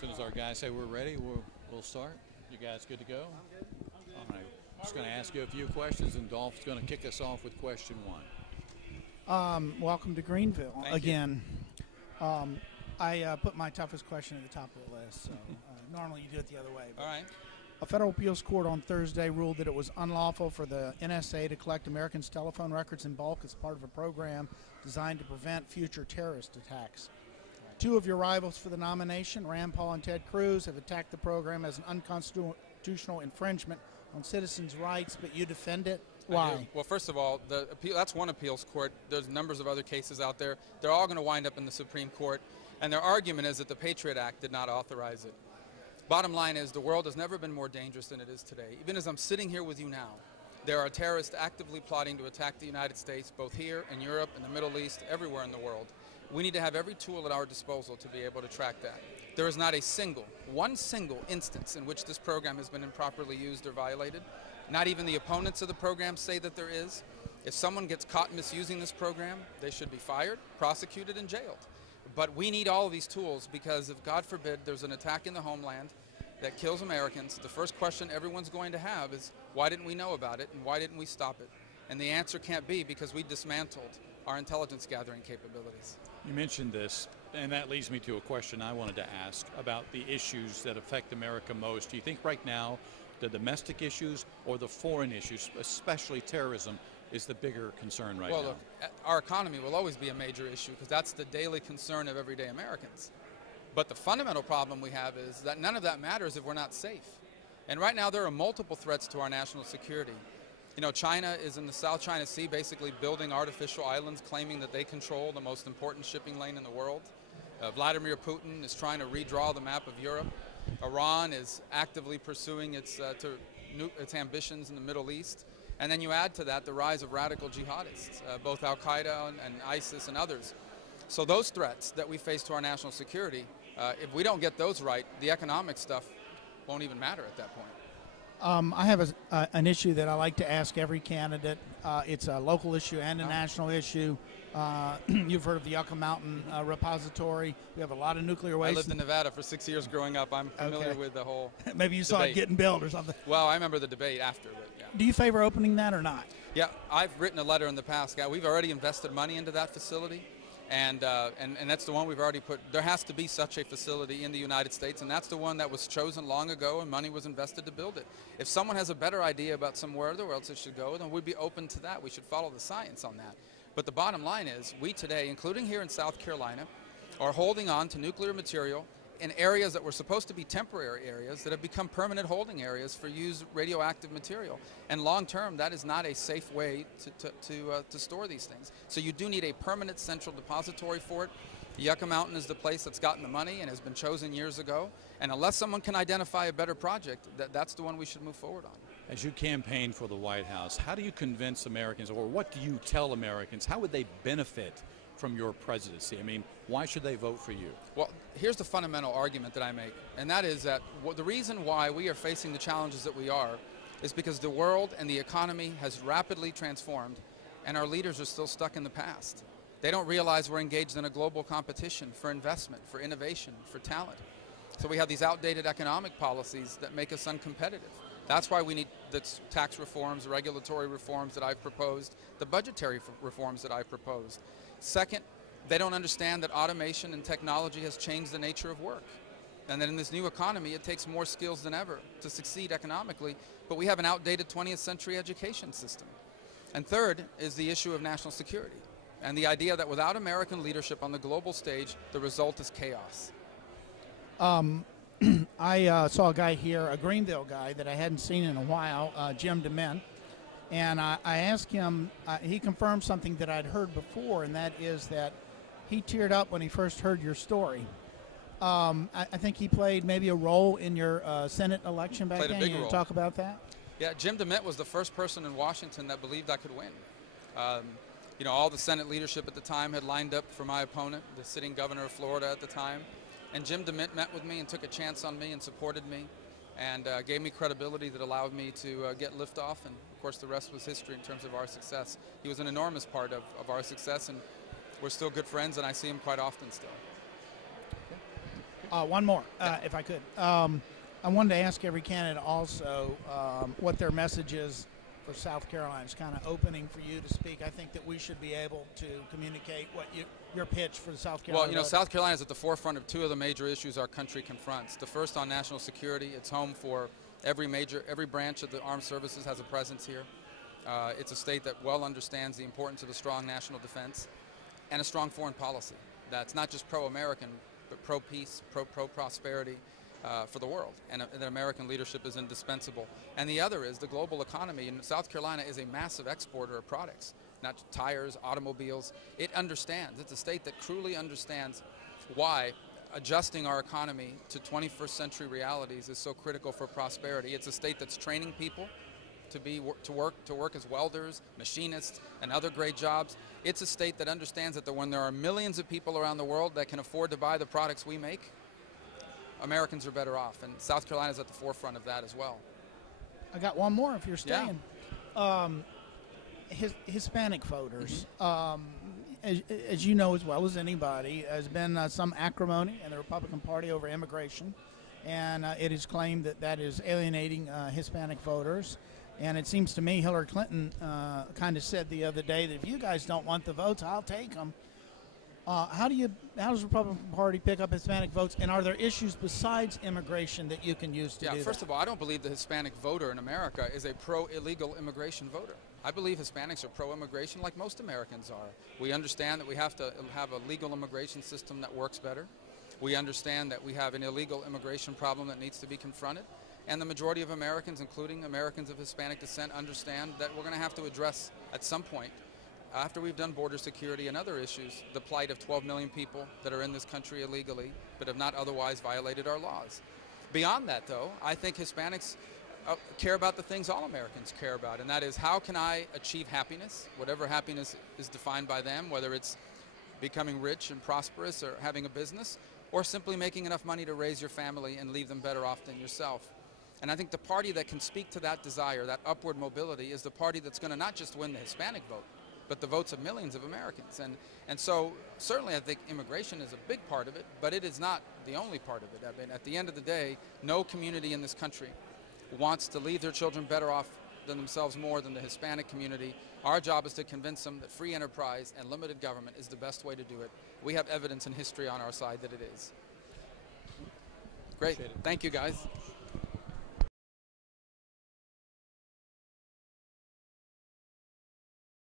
As soon as our guys say we're ready, we'll start. You guys good to go? I'm good. All right. I'm just going to ask you a few questions, and Dolph's going to kick us off with question one. Welcome to Greenville Thank again. I put my toughest question at the top of the list, so normally you do it the other way. All right. A federal appeals court on Thursday ruled that it was unlawful for the NSA to collect Americans' telephone records in bulk as part of a program designed to prevent future terrorist attacks. Two of your rivals for the nomination, Rand Paul and Ted Cruz, have attacked the program as an unconstitutional infringement on citizens' rights, but you defend it. Why? Well, first of all, that's one appeals court. There's numbers of other cases out there. They're all going to wind up in the Supreme Court, and their argument is that the Patriot Act did not authorize it. Bottom line is the world has never been more dangerous than it is today. Even as I'm sitting here with you now, there are terrorists actively plotting to attack the United States, both here, in Europe, in the Middle East, everywhere in the world. We need to have every tool at our disposal to be able to track that. There is not one single instance in which this program has been improperly used or violated. Not even the opponents of the program say that there is. If someone gets caught misusing this program, they should be fired, prosecuted, and jailed. But we need all of these tools because if, God forbid, there's an attack in the homeland that kills Americans, the first question everyone's going to have is, why didn't we know about it and why didn't we stop it? And the answer can't be because we dismantled our intelligence gathering capabilities. You mentioned this, and that leads me to a question I wanted to ask about the issues that affect America most. Do you think right now the domestic issues or the foreign issues, especially terrorism, is the bigger concern right now? Well, look, our economy will always be a major issue because that's the daily concern of everyday Americans. But the fundamental problem we have is that none of that matters if we're not safe. And right now there are multiple threats to our national security. You know, China is in the South China Sea basically building artificial islands claiming that they control the most important shipping lane in the world. Vladimir Putin is trying to redraw the map of Europe. Iran is actively pursuing its ambitions in the Middle East. And then you add to that the rise of radical jihadists, both Al-Qaeda and ISIS and others. So those threats that we face to our national security, if we don't get those right, the economic stuff won't even matter at that point. I have an issue that I like to ask every candidate. It's a local issue and a national issue. You've heard of the Yucca Mountain repository. We have a lot of nuclear waste. I lived in Nevada for 6 years growing up. I'm familiar with the whole Maybe you saw it getting built or something. Well, I remember the debate after, but yeah. Do you favor opening that or not? Yeah, I've written a letter in the past. We've already invested money into that facility. And that's the one we've already put. There has to be such a facility in the United States, and that's the one that was chosen long ago and money was invested to build it. If someone has a better idea about somewhere else it should go, then we'd be open to that. We should follow the science on that. But the bottom line is, we today, including here in South Carolina, are holding on to nuclear material in areas that were supposed to be temporary areas that have become permanent holding areas for used radioactive material. And long term, that is not a safe way to store these things. So you do need a permanent central depository for it. The Yucca Mountain is the place that's gotten the money and has been chosen years ago. And unless someone can identify a better project, that's the one we should move forward on. As you campaign for the White House, how do you convince Americans, or what do you tell Americans, how would they benefit from your presidency? I mean, why should they vote for you? Well, here's the fundamental argument that I make, and that is that the reason why we are facing the challenges that we are is because the world and the economy has rapidly transformed, and our leaders are still stuck in the past. They don't realize we're engaged in a global competition for investment, for innovation, for talent. So we have these outdated economic policies that make us uncompetitive. That's why we need the tax reforms, regulatory reforms that I've proposed, the budgetary reforms that I've proposed. Second, they don't understand that automation and technology has changed the nature of work. And that in this new economy, it takes more skills than ever to succeed economically, but we have an outdated 20th century education system. And third is the issue of national security and the idea that without American leadership on the global stage, the result is chaos. I saw a guy here, a Greenville guy that I hadn't seen in a while, Jim DeMint. And I asked him, he confirmed something that I'd heard before, and that is that he teared up when he first heard your story. I think he played maybe a role in your Senate election back then. Played a big You role. talk about that? Yeah, Jim DeMint was the first person in Washington that believed I could win. You know, all the Senate leadership at the time had lined up for my opponent, the sitting governor of Florida at the time. And Jim DeMint met with me and took a chance on me and supported me and gave me credibility that allowed me to get liftoff. And of course, the rest was history in terms of our success. He was an enormous part of our success, and we're still good friends, and I see him quite often still. One more, if I could. I wanted to ask every candidate also what their message is for South Carolina. It's kind of opening for you to speak. I think that we should be able to communicate what your pitch for the South Carolina. Well, you know, South Carolina is at the forefront of two of the major issues our country confronts. The first on national security. It's home for every branch of the armed services has a presence here. It's a state that well understands the importance of a strong national defense and a strong foreign policy that's not just pro-American, but pro-peace, pro-prosperity for the world. And that American leadership is indispensable. And the other is the global economy. And South Carolina is a massive exporter of products, not tires, automobiles. It understands. It's a state that truly understands why adjusting our economy to 21st century realities is so critical for prosperity. It's a state that's training people to work as welders, machinists, and other great jobs. It's a state that understands that when there are millions of people around the world that can afford to buy the products we make, Americans are better off, and South Carolina is at the forefront of that as well. I got one more if you're staying. Yeah. Hispanic voters, as you know as well as anybody, has been some acrimony in the Republican Party over immigration, and it is claimed that that is alienating Hispanic voters. And it seems to me Hillary Clinton kind of said the other day that if you guys don't want the votes, I'll take them. How does the Republican Party pick up Hispanic votes, and are there issues besides immigration that you can use to do that? First of all, I don't believe the Hispanic voter in America is a pro-illegal immigration voter. I believe Hispanics are pro-immigration like most Americans are. We understand that we have to have a legal immigration system that works better. We understand that we have an illegal immigration problem that needs to be confronted. And the majority of Americans, including Americans of Hispanic descent, understand that we're going to have to address at some point, after we've done border security and other issues, the plight of 12 million people that are in this country illegally but have not otherwise violated our laws. Beyond that, though, I think Hispanics care about the things all Americans care about, and that is how can I achieve happiness, whatever happiness is defined by them, whether it's becoming rich and prosperous or having a business, or simply making enough money to raise your family and leave them better off than yourself. And I think the party that can speak to that desire, that upward mobility, is the party that's going to not just win the Hispanic vote, but the votes of millions of Americans. And so certainly I think immigration is a big part of it, but it is not the only part of it. I mean, at the end of the day, no community in this country wants to leave their children better off than themselves more than the Hispanic community. Our job is to convince them that free enterprise and limited government is the best way to do it. We have evidence in history on our side that it is. Great. Thank you, guys.